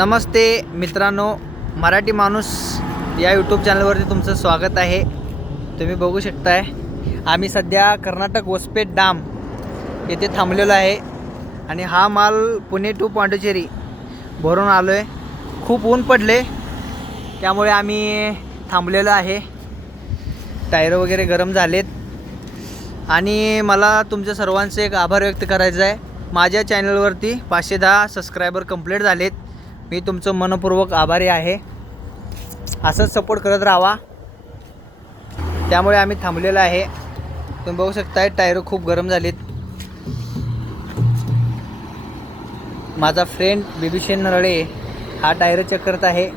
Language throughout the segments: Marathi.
नमस्ते मित्रांनो, मराठी माणूस या यूट्यूब चॅनलवरती तुमचं स्वागत आहे। तुम्ही बघू शकताय आम्ही सध्या कर्नाटक होसपेट डॅम येथे थांबलेलो आहे आणि हा माल पुणे टू पांडुचेरी भरून आलो आहे। खूप ऊन पडले त्यामुळे आम्ही थांबलेलो आहे। टायर वगैरे गरम झालेत आणि मला तुमच्या सर्वांचे एक आभार व्यक्त करायचा आहे। माझ्या चॅनलवरती 510 सबस्क्रायबर कंप्लीट झालेत। मी तुमचं मनपूर्वक आभारी आहे। असंच सपोर्ट करत राहा। त्यामुळे आम्ही थांबलेलो आहे। तुम्ही बघू शकता टायर खूप गरम झालेत। माझा फ्रेंड बिभीषण नरळे हा टायर चेक करत आहे।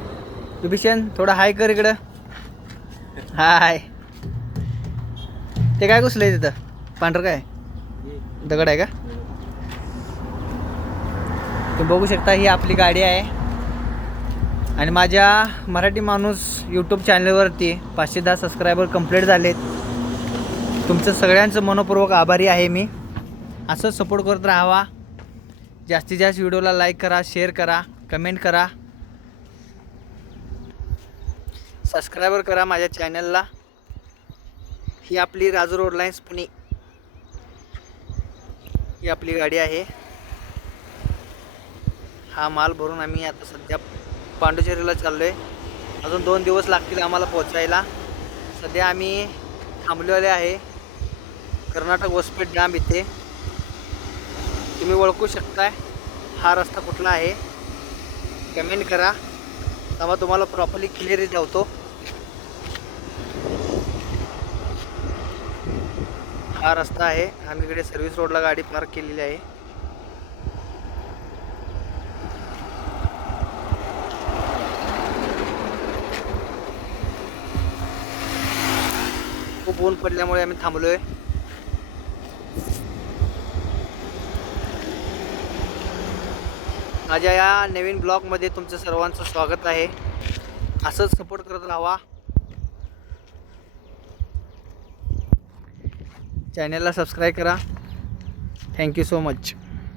बिभीषण थोडा हाय कर इकडं। हाय। ते काय घुसलंय तिथं? पांढरं काय दगड आहे का? तुम्ही बघू शकता ही आपली गाडी आहे आणि माझ्या मराठी माणूस यूट्यूब चॅनलवरती 510 सबस्क्रायबर कंप्लीट झालेत। तुमचं सगळ्यांचं मनपूर्वक आभारी आहे मी। असंच सपोर्ट करत राहावा। जास्तीत जास्त व्हिडिओला लाईक करा, शेअर करा, कमेंट करा, सबस्क्रायबर करा माझ्या चॅनलला। ही आपली राजू रोड लाईन्स पुणे ही आपली गाडी आहे। हा माल भरून आम्ही आता सध्या पांडुचेरीला चाललोय। अजून 2 दिवस लागतील आम्हाला पोहोचायला। सध्या आम्ही थांबलेले आहे कर्नाटक होसपेट डॅम इथे। तुम्ही ओळखू शकताय हा रस्ता कुठला आहे, कमेंट करा तेव्हा तुम्हाला प्रॉपर्ली क्लिअर लावतो। हा रस्ता आहे। आम्ही इकडे सर्व्हिस रोडला गाडी पार्क केलेली आहे। खूप ऊन पडल्यामुळे आम्ही थांबलोय। माझ्या या नवीन ब्लॉगमध्ये तुमचं सर्वांचं स्वागत आहे। असंच सपोर्ट करत राहा। चॅनलला सबस्क्राईब करा। Thank you so much.